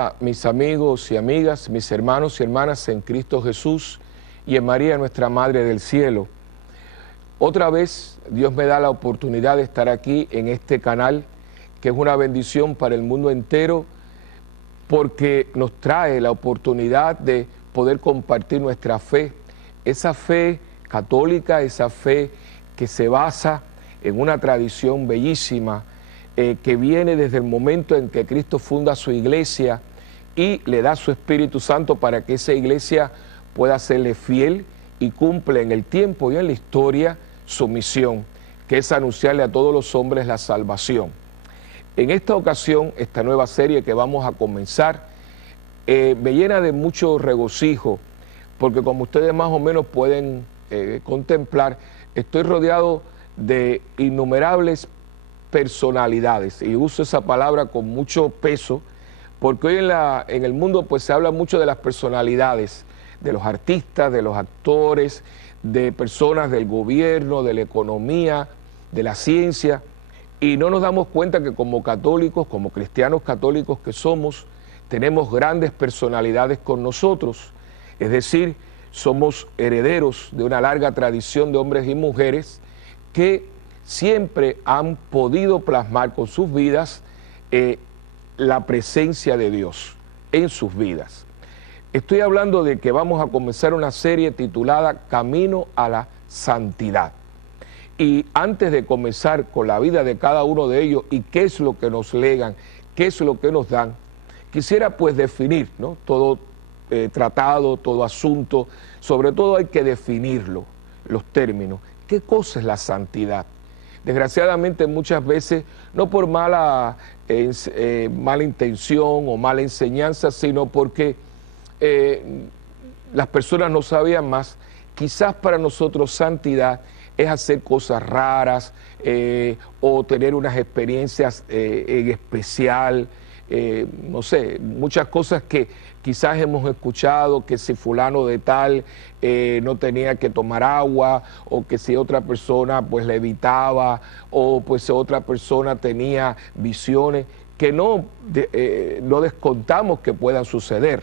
Hola mis amigos y amigas, mis hermanos y hermanas en Cristo Jesús y en María nuestra Madre del Cielo. Otra vez Dios me da la oportunidad de estar aquí en este canal, que es una bendición para el mundo entero, porque nos trae la oportunidad de poder compartir nuestra fe, esa fe católica, esa fe que se basa en una tradición bellísima, que viene desde el momento en que Cristo funda su iglesia y le da su Espíritu Santo para que esa iglesia pueda serle fiel y cumple en el tiempo y en la historia su misión, que es anunciarle a todos los hombres la salvación. En esta ocasión, esta nueva serie que vamos a comenzar me llena de mucho regocijo, porque como ustedes más o menos pueden contemplar, estoy rodeado de innumerables personalidades, y uso esa palabra con mucho peso, porque hoy en el mundo pues se habla mucho de las personalidades, de los artistas, de los actores, de personas del gobierno, de la economía, de la ciencia, y no nos damos cuenta que como católicos, como cristianos católicos que somos, tenemos grandes personalidades con nosotros, es decir, somos herederos de una larga tradición de hombres y mujeres que siempre han podido plasmar con sus vidas la presencia de Dios en sus vidas. Estoy hablando de que vamos a comenzar una serie titulada Camino a la Santidad. Y antes de comenzar con la vida de cada uno de ellos y qué es lo que nos legan, qué es lo que nos dan, quisiera pues definir, ¿no? Todo tratado, todo asunto, sobre todo hay que definirlo, los términos. ¿Qué cosa es la santidad? Desgraciadamente muchas veces, no por mala intención o mala enseñanza, sino porque las personas no sabían más. Quizás para nosotros santidad es hacer cosas raras o tener unas experiencias en especial, no sé, muchas cosas que quizás hemos escuchado, que si fulano de tal no tenía que tomar agua, o que si otra persona pues levitaba, o pues si otra persona tenía visiones, que no descontamos que puedan suceder,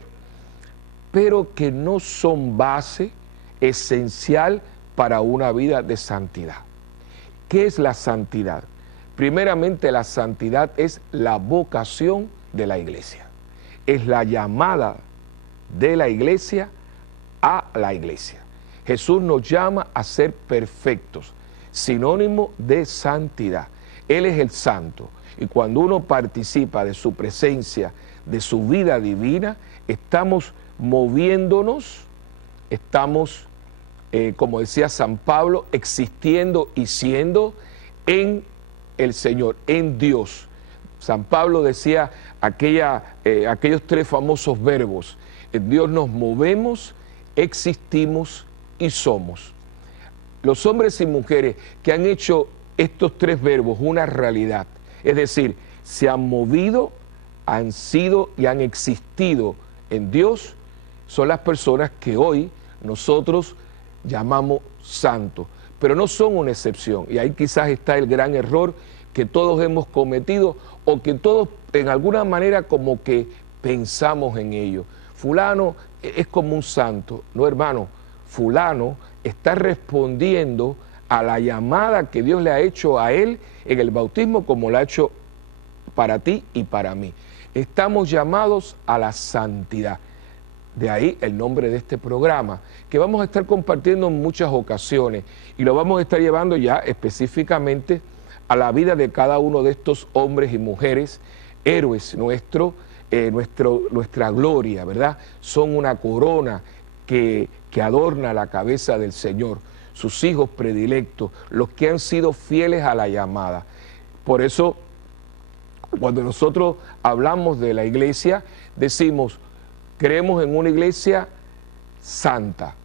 pero que no son base esencial para una vida de santidad. ¿Qué es la santidad? Primeramente, la santidad es la vocación de la iglesia. Es la llamada de la iglesia a la iglesia. Jesús nos llama a ser perfectos, sinónimo de santidad. Él es el santo. Y cuando uno participa de su presencia, de su vida divina, estamos moviéndonos, estamos, como decía San Pablo, existiendo y siendo en el Señor, en Dios. San Pablo decía aquellos tres famosos verbos: en Dios nos movemos, existimos y somos. Los hombres y mujeres que han hecho estos tres verbos una realidad, es decir, se han movido, han sido y han existido en Dios, son las personas que hoy nosotros llamamos santos, pero no son una excepción, y ahí quizás está el gran error que todos hemos cometido, o que todos en alguna manera como que pensamos en ello. Fulano es como un santo. No, hermano, fulano está respondiendo a la llamada que Dios le ha hecho a él en el bautismo, como la ha hecho para ti y para mí. Estamos llamados a la santidad. De ahí el nombre de este programa, que vamos a estar compartiendo en muchas ocasiones, y lo vamos a estar llevando ya específicamente a la vida de cada uno de estos hombres y mujeres, héroes nuestra gloria, ¿verdad? Son una corona que adorna la cabeza del Señor, sus hijos predilectos, los que han sido fieles a la llamada. Por eso, cuando nosotros hablamos de la iglesia, decimos, creemos en una iglesia santa,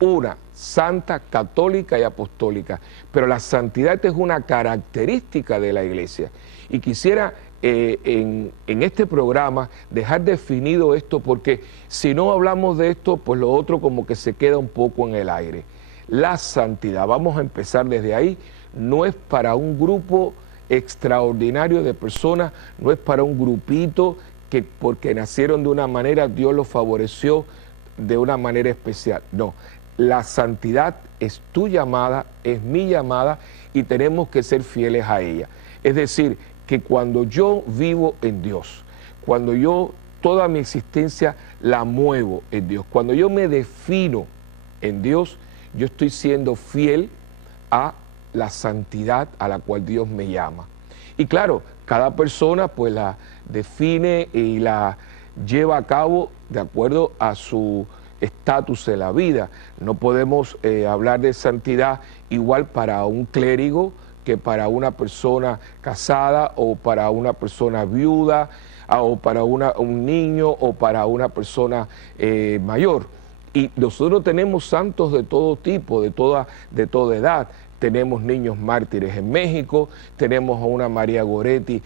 una santa, católica y apostólica, pero la santidad es una característica de la iglesia. Y quisiera en este programa dejar definido esto, porque si no hablamos de esto, pues lo otro como que se queda un poco en el aire. La santidad, vamos a empezar desde ahí, no es para un grupo extraordinario de personas, no es para un grupito que porque nacieron de una manera Dios los favoreció de una manera especial. No, la santidad es tu llamada, es mi llamada y tenemos que ser fieles a ella. Es decir, que cuando yo vivo en Dios, cuando yo toda mi existencia la muevo en Dios, cuando yo me defino en Dios, yo estoy siendo fiel a la santidad a la cual Dios me llama. Y claro, cada persona pues la define y la lleva a cabo de acuerdo a su estatus en la vida. No podemos hablar de santidad igual para un clérigo que para una persona casada o para una persona viuda o para un niño o para una persona mayor. Y nosotros tenemos santos de todo tipo, de toda edad. Tenemos niños mártires en México, tenemos a una María Goretti,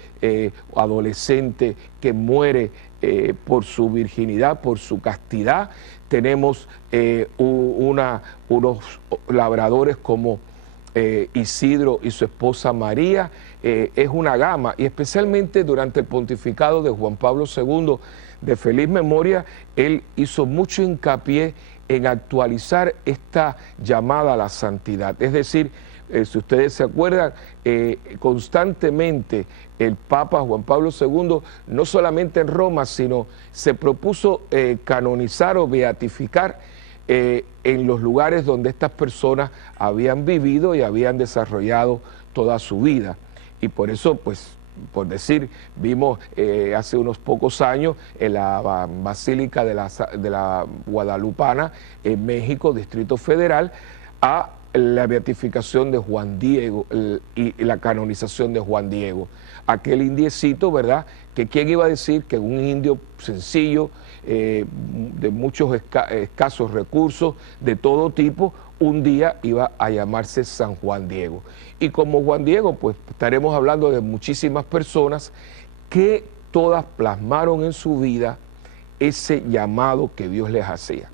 adolescente, que muere por su virginidad, por su castidad. Tenemos unos labradores como Isidro y su esposa María. Es una gama, y especialmente durante el pontificado de Juan Pablo II, de feliz memoria, él hizo mucho hincapié en actualizar esta llamada a la santidad. Es decir, si ustedes se acuerdan, constantemente el Papa Juan Pablo II, no solamente en Roma, sino se propuso canonizar o beatificar en los lugares donde estas personas habían vivido y habían desarrollado toda su vida. Y por eso, pues, por decir, vimos hace unos pocos años en la Basílica de la Guadalupana, en México, Distrito Federal, a la beatificación de Juan Diego y la canonización de Juan Diego. Aquel indiecito, ¿verdad? Que quién iba a decir que un indio sencillo, de muchos escasos recursos, de todo tipo, un día iba a llamarse San Juan Diego. Y como Juan Diego, pues estaremos hablando de muchísimas personas que todas plasmaron en su vida ese llamado que Dios les hacía.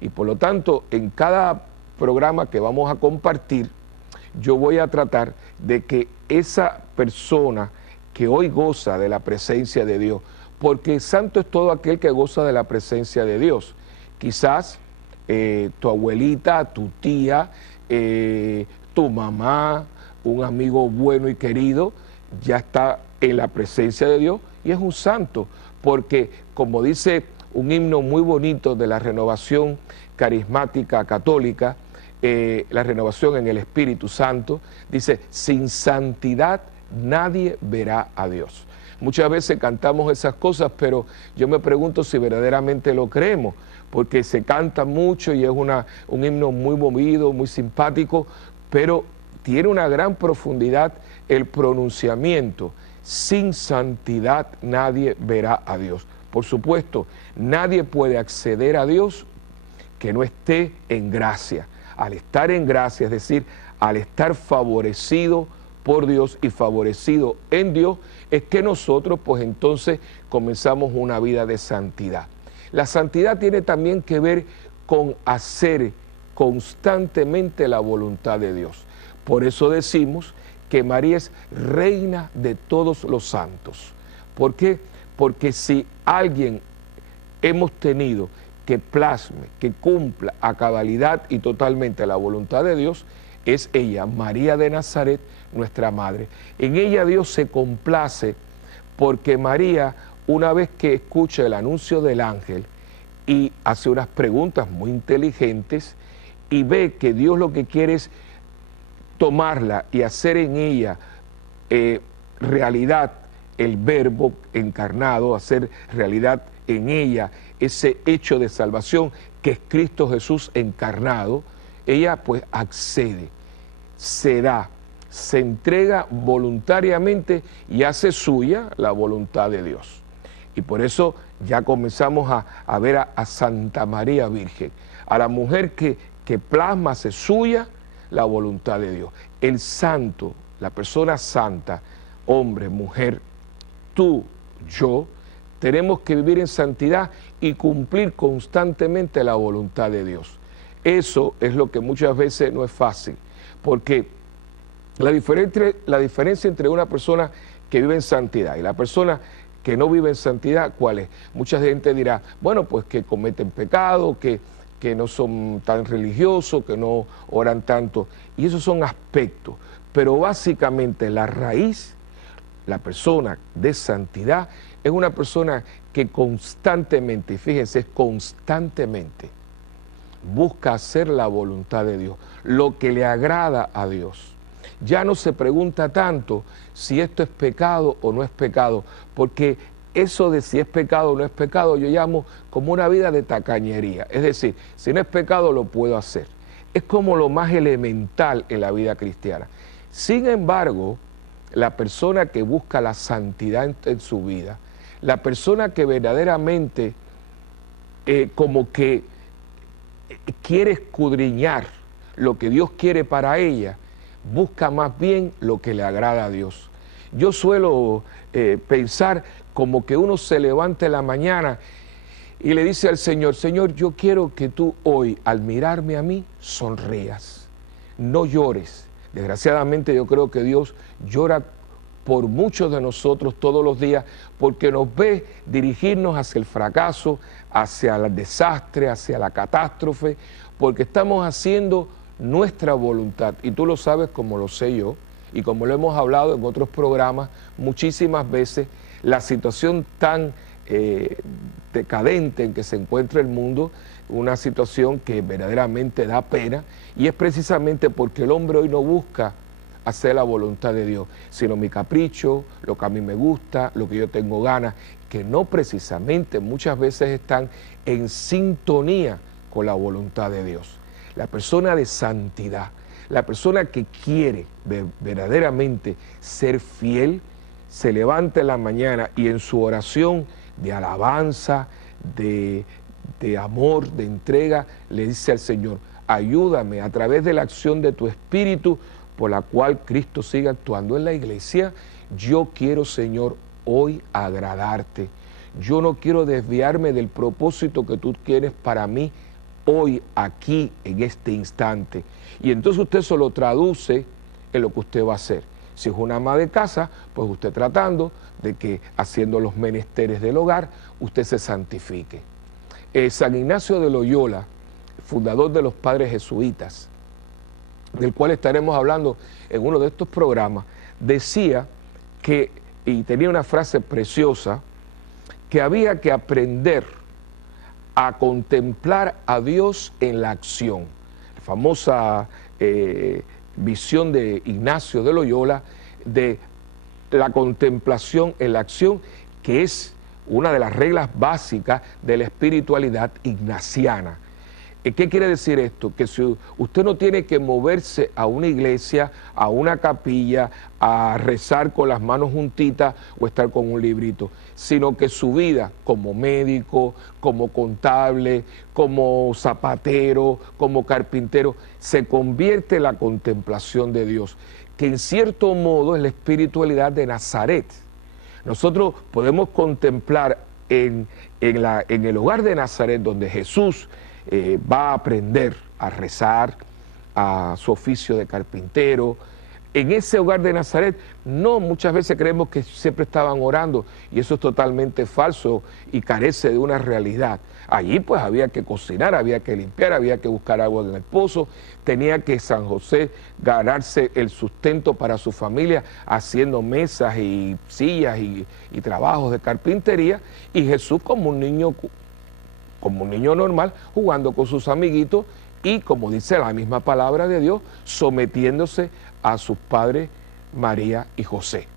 Y por lo tanto, en cada programa que vamos a compartir, yo voy a tratar de que esa persona que hoy goza de la presencia de Dios, porque santo es todo aquel que goza de la presencia de Dios. Quizás tu abuelita, tu tía, tu mamá, un amigo bueno y querido, ya está en la presencia de Dios y es un santo, porque como dice un himno muy bonito de la renovación carismática católica, la renovación en el Espíritu Santo, dice: sin santidad nadie verá a Dios. Muchas veces cantamos esas cosas, pero yo me pregunto si verdaderamente lo creemos, porque se canta mucho y es un himno muy movido, muy simpático, pero tiene una gran profundidad el pronunciamiento: sin santidad nadie verá a Dios. Por supuesto, nadie puede acceder a Dios que no esté en gracia. Al estar en gracia, es decir, al estar favorecido por Dios y favorecido en Dios, es que nosotros pues entonces comenzamos una vida de santidad. La santidad tiene también que ver con hacer constantemente la voluntad de Dios. Por eso decimos que María es reina de todos los santos. ¿Por qué? Porque si alguien hemos tenido que plasme, que cumpla a cabalidad y totalmente la voluntad de Dios, es ella, María de Nazaret, nuestra madre. En ella Dios se complace porque María, una vez que escucha el anuncio del ángel y hace unas preguntas muy inteligentes y ve que Dios lo que quiere es tomarla y hacer en ella realidad el verbo encarnado, hacer realidad en ella ese hecho de salvación que es Cristo Jesús encarnado, ella pues accede, se da, se entrega voluntariamente y hace suya la voluntad de Dios. Y por eso ya comenzamos a ver a Santa María Virgen, a la mujer que plasma, hace suya la voluntad de Dios. El santo, la persona santa, hombre, mujer, tú, yo, tenemos que vivir en santidad y cumplir constantemente la voluntad de Dios. Eso es lo que muchas veces no es fácil, porque la diferencia entre una persona que vive en santidad y la persona que no vive en santidad, ¿cuál es? Mucha gente dirá, bueno, pues que cometen pecado, que no son tan religiosos, que no oran tanto. Y esos son aspectos. Pero básicamente la raíz, la persona de santidad, es una persona que constantemente, fíjense, constantemente busca hacer la voluntad de Dios, lo que le agrada a Dios. Ya no se pregunta tanto si esto es pecado o no es pecado, porque eso de si es pecado o no es pecado yo llamo como una vida de tacañería. Es decir, si no es pecado lo puedo hacer. Es como lo más elemental en la vida cristiana. Sin embargo, la persona que busca la santidad en su vida, la persona que verdaderamente como que quiere escudriñar lo que Dios quiere para ella, busca más bien lo que le agrada a Dios. Yo suelo pensar como que uno se levanta en la mañana y le dice al Señor, Señor, yo quiero que tú hoy, al mirarme a mí, sonrías, no llores. Desgraciadamente yo creo que Dios llora por muchos de nosotros todos los días porque nos ve dirigirnos hacia el fracaso, hacia el desastre, hacia la catástrofe, porque estamos haciendo nuestra voluntad. Y tú lo sabes como lo sé yo, y como lo hemos hablado en otros programas muchísimas veces, la situación tan decadente en que se encuentra el mundo, una situación que verdaderamente da pena, y es precisamente porque el hombre hoy no busca hacer la voluntad de Dios, sino mi capricho, lo que a mí me gusta, lo que yo tengo ganas, que no precisamente muchas veces están en sintonía con la voluntad de Dios. La persona de santidad, la persona que quiere verdaderamente ser fiel, se levanta en la mañana y en su oración de alabanza, de amor, de entrega, le dice al Señor, ayúdame a través de la acción de tu Espíritu, por la cual Cristo sigue actuando en la iglesia. Yo quiero, Señor, hoy agradarte. Yo no quiero desviarme del propósito que tú tienes para mí hoy, aquí, en este instante. Y entonces usted se lo traduce en lo que usted va a hacer. Si es una ama de casa, pues usted tratando de que haciendo los menesteres del hogar, usted se santifique. San Ignacio de Loyola, fundador de los padres jesuitas, del cual estaremos hablando en uno de estos programas, decía que, y tenía una frase preciosa, que había que aprender a contemplar a Dios en la acción. La famosa visión de Ignacio de Loyola de la contemplación en la acción, que es una de las reglas básicas de la espiritualidad ignaciana. ¿Qué quiere decir esto? Que si usted no tiene que moverse a una iglesia, a una capilla, a rezar con las manos juntitas o estar con un librito, sino que su vida como médico, como contable, como zapatero, como carpintero, se convierte en la contemplación de Dios, que en cierto modo es la espiritualidad de Nazaret. Nosotros podemos contemplar en el hogar de Nazaret, donde Jesús va a aprender a rezar, a su oficio de carpintero. En ese hogar de Nazaret, no, muchas veces creemos que siempre estaban orando, y eso es totalmente falso y carece de una realidad. Allí pues había que cocinar, había que limpiar, había que buscar agua en el pozo, tenía que San José ganarse el sustento para su familia haciendo mesas y sillas y trabajos de carpintería, y Jesús como un niño normal, jugando con sus amiguitos y, como dice la misma palabra de Dios, sometiéndose a sus padres María y José.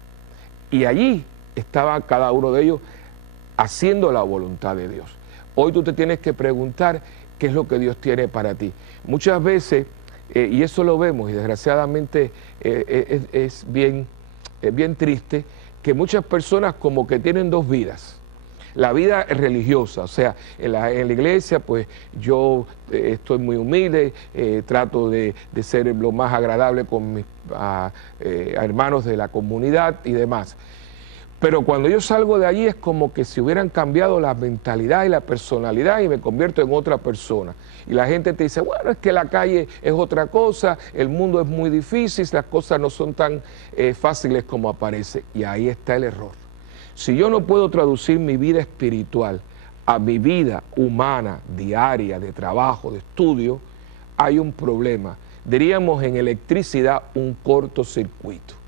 Y allí estaba cada uno de ellos haciendo la voluntad de Dios. Hoy tú te tienes que preguntar qué es lo que Dios tiene para ti. Muchas veces, y eso lo vemos, y desgraciadamente es bien triste, que muchas personas como que tienen dos vidas. La vida religiosa, o sea, en la iglesia pues yo estoy muy humilde, trato de ser lo más agradable con mis hermanos de la comunidad y demás. Pero cuando yo salgo de allí es como que si hubieran cambiado la mentalidad y la personalidad y me convierto en otra persona. Y la gente te dice, bueno, es que la calle es otra cosa, el mundo es muy difícil, las cosas no son tan fáciles como aparece. Y ahí está el error. Si yo no puedo traducir mi vida espiritual a mi vida humana, diaria, de trabajo, de estudio, hay un problema. Diríamos en electricidad un cortocircuito.